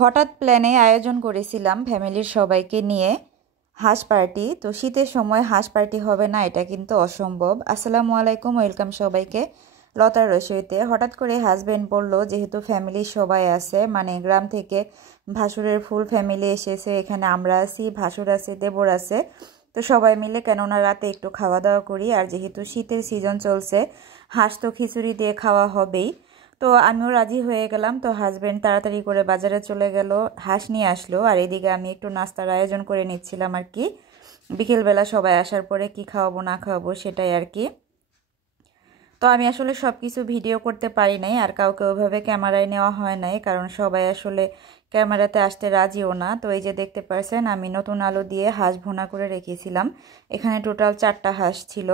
হঠাৎ প্ল্যানে আয়োজন করেছিলাম ফ্যামিলির সবাইকে নিয়ে হাঁস পার্টি। তো শীতের সময় হাঁস পার্টি হবে না, এটা কিন্তু অসম্ভব। আসসালামু আলাইকুম, ওয়েলকাম সবাইকে লতার রসইতে। হঠাৎ করে হাজব্যান্ড বলল, যেহেতু ফ্যামিলির সবাই আছে, মানে গ্রাম থেকে ভাসুরের ফুল ফ্যামিলি এসেছে, এখানে আমরা আছি, ভাসুর আছে, দেবর আছে, তো সবাই মিলে কেননা রাতে একটু খাওয়া দাওয়া করি। আর যেহেতু শীতের সিজন চলছে, হাঁস তো খিচুড়ি দিয়ে খাওয়া হবেই। তো আমিও রাজি হয়ে গেলাম। তো হাজব্যান্ড তাড়াতাড়ি করে বাজারে চলে গেল, হাঁস নিয়ে আসলো। আর এদিকে আমি একটু নাস্তার আয়োজন করে নিচ্ছিলাম আর কি। বিকেলবেলা সবাই আসার পরে কি খাওয়াবো না খাওয়াবো সেটাই আর কি। তো আমি আসলে সব কিছু ভিডিও করতে পারি নাই, আর কাউকে ওইভাবে ক্যামেরায় নেওয়া হয় নাই, কারণ সবাই আসলে ক্যামেরাতে আসতে রাজিও না। তো এই যে দেখতে পাচ্ছেন, আমি নতুন আলু দিয়ে হাঁস ভুনা করে রেখেছিলাম। এখানে টোটাল 4টা হাঁস ছিল।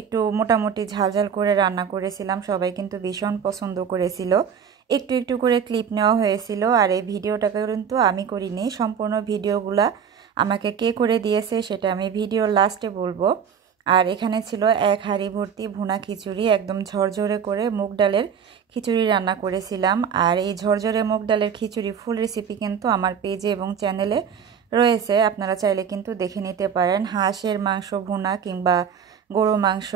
একটু মোটামুটি ঝালঝাল করে রান্না করেছিলাম, সবাই কিন্তু ভীষণ পছন্দ করেছিল। একটু একটু করে ক্লিপ নেওয়া হয়েছিল। আর এই ভিডিওটাকে কিন্তু আমি করিনি, সম্পূর্ণ ভিডিওগুলা আমাকে কে করে দিয়েছে সেটা আমি ভিডিওর লাস্টে বলবো। আর এখানে ছিল 1 হাঁড়ি ভর্তি ভুনা খিচুড়ি, একদম ঝরঝরে করে মুগ ডালের খিচুড়ি রান্না করেছিলাম। আর এই ঝরঝরে মুগ ডালের খিচুড়ি ফুল রেসিপি কিন্তু আমার পেজে এবং চ্যানেলে রয়েছে, আপনারা চাইলে কিন্তু দেখে নিতে পারেন। হাঁসের মাংস ভুনা কিংবা গরু মাংস,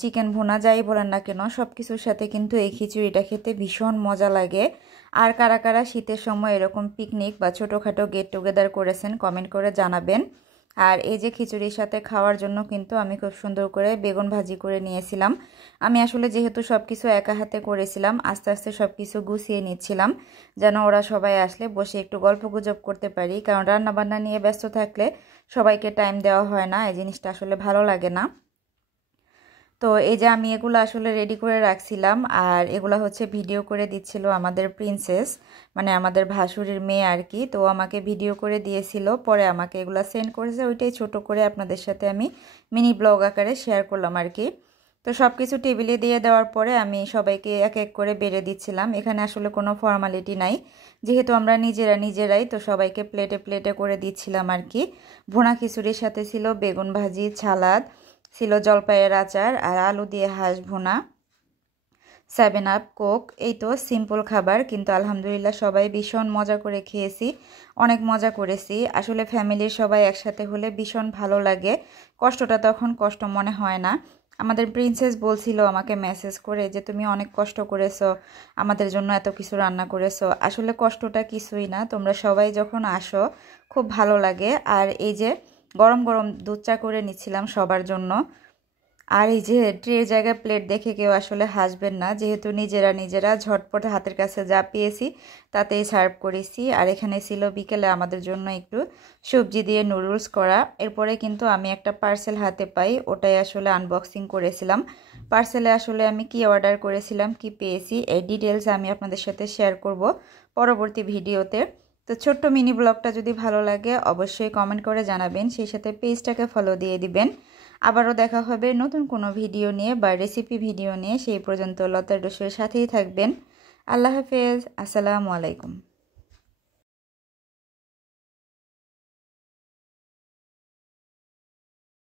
চিকেন ভুনা, যাই বলেন না কেন, সব কিছুর সাথে কিন্তু এই খিচুড়িটা খেতে ভীষণ মজা লাগে। আর কারা কারা শীতের সময় এরকম পিকনিক বা ছোটোখাটো গেট টুগেদার করেছেন কমেন্ট করে জানাবেন। আর এই যে খিচুড়ির সাথে খাওয়ার জন্য কিন্তু আমি খুব সুন্দর করে বেগুন ভাজি করে নিয়েছিলাম। আমি আসলে যেহেতু সব কিছু একা হাতে করেছিলাম, আস্তে আস্তে সব কিছু গুছিয়ে নিচ্ছিলাম, যেন ওরা সবাই আসলে বসে একটু গল্প গুজব করতে পারি, কারণ রান্নাবান্না নিয়ে ব্যস্ত থাকলে সবাইকে টাইম দেওয়া হয় না, এই জিনিসটা আসলে ভালো লাগে না। তো এই যে আমি এগুলো আসলে রেডি করে রাখছিলাম, আর এগুলো হচ্ছে ভিডিও করে দিচ্ছিল আমাদের প্রিন্সেস, মানে আমাদের ভাসুরের মেয়ে আর কি। তো আমাকে ভিডিও করে দিয়েছিল, পরে আমাকে এগুলো সেন্ড করেছে, ওইটাই ছোট করে আপনাদের সাথে আমি মিনি ব্লগ আকারে শেয়ার করলাম আর কি। তো সব কিছু টেবিলে দিয়ে দেওয়ার পরে আমি সবাইকে এক এক করে বেড়ে দিচ্ছিলাম। এখানে আসলে কোনো ফর্মালিটি নাই, যেহেতু আমরা নিজেরাই, তো সবাইকে প্লেটে প্লেটে করে দিচ্ছিলাম আর কি। ভুনা খিচুড়ির সাথে ছিল বেগুন ভাজি, সালাদ ছিল, জলপাইয়ের আচার, আর আলু দিয়ে হাঁস ভুনা, 7 আপ, কোক। এই তো সিম্পল খাবার, কিন্তু আলহামদুলিল্লাহ সবাই ভীষণ মজা করে খেয়েছি, অনেক মজা করেছি। আসলে ফ্যামিলির সবাই একসাথে হলে ভীষণ ভালো লাগে, কষ্টটা তখন কষ্ট মনে হয় না। আমাদের প্রিন্সেস বলছিল আমাকে মেসেজ করে যে তুমি অনেক কষ্ট করেছো, আমাদের জন্য এত কিছু রান্না করেছো। আসলে কষ্টটা কিছুই না, তোমরা সবাই যখন আসো খুব ভালো লাগে। আর এই যে গরম গরম দুধ চা করে নিচ্ছিলাম সবার জন্য। আর এই যে ট্রের জায়গায় প্লেট দেখে কেউ আসলে হাসবেন না, যেহেতু নিজেরা ঝটপট হাতের কাছে যা পেয়েছি তাতেই সার্ভ করেছি। আর এখানে ছিল বিকেলে আমাদের জন্য একটু সবজি দিয়ে নুডলস করা। এরপরে কিন্তু আমি একটা পার্সেল হাতে পাই, ওটাই আসলে আনবক্সিং করেছিলাম। পার্সেলে আসলে আমি কি অর্ডার করেছিলাম, কি পেয়েছি, এই ডিটেলস আমি আপনাদের সাথে শেয়ার করব পরবর্তী ভিডিওতে। তো ছোট্ট মিনি ব্লগটা যদি ভালো লাগে অবশ্যই কমেন্ট করে জানাবেন, সেই সাথে পেজটাকে ফলো দিয়ে দিবেন। আবারও দেখা হবে নতুন কোনো ভিডিও নিয়ে বা রেসিপি ভিডিও নিয়ে, সেই পর্যন্ত লতার রসের সাথেই থাকবেন। আল্লাহ হাফেজ, আসসালামু আলাইকুম।